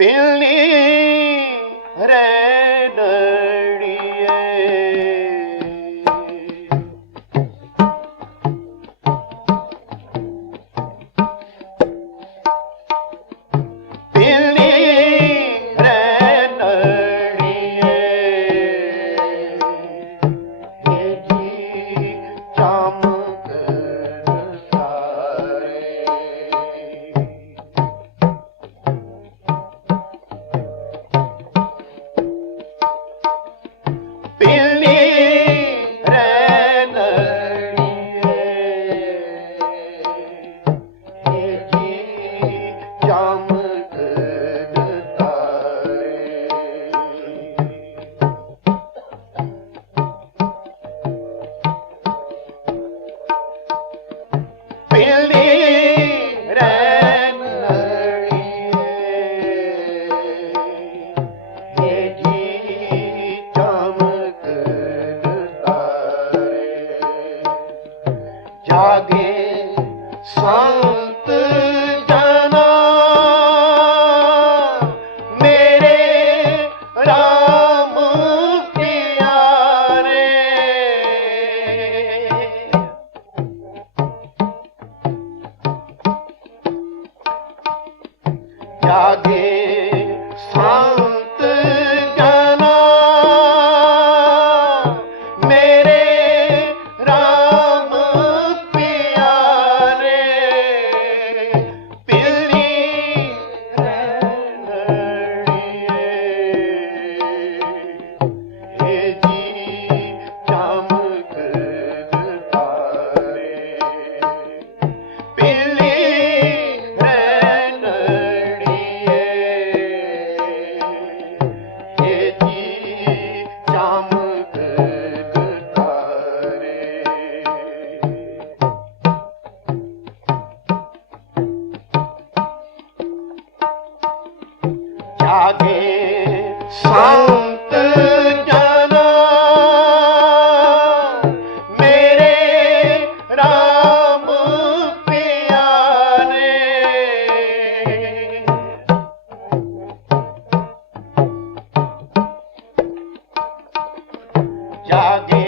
பிள்ளி ரே ਜਾਗੇ ਸੰਤ ਜਨਾ ਮੇਰੇ ਰਾਮ ਪਿਆਰੇ। ਜਾਗੇ ਮੇਰੇ ਰਾਮ ਪਿਆਰੇ। ਜਾਗੇ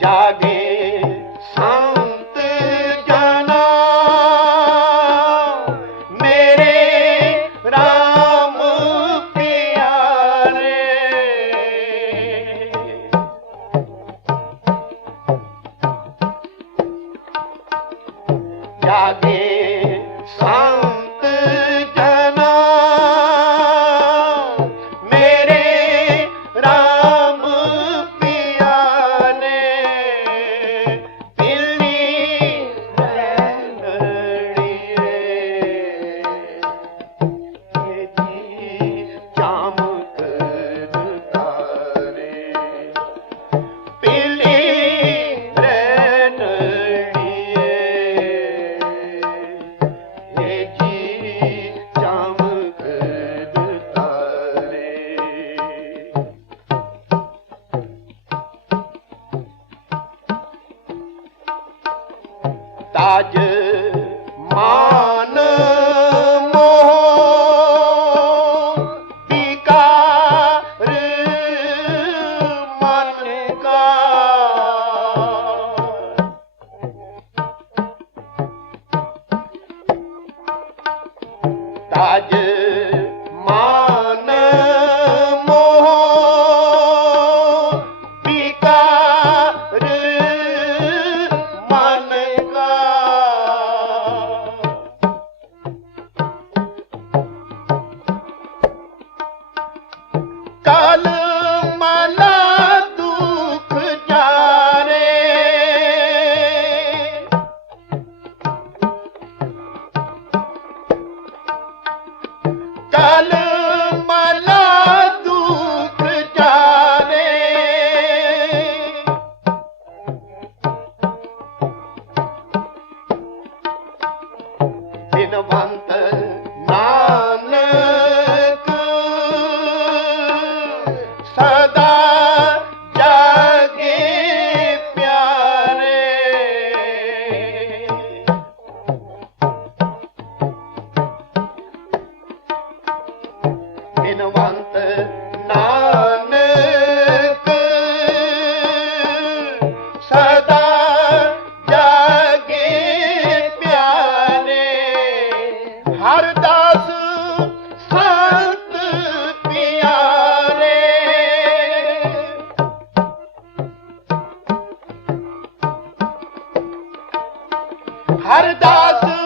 ਜਾਗੇ ਸੰਤ ਜਨਾ। ਮੇਰੇ RAM ਪਿਆਰੇ। ਜਾਗੇ ਮਾਨ हरदास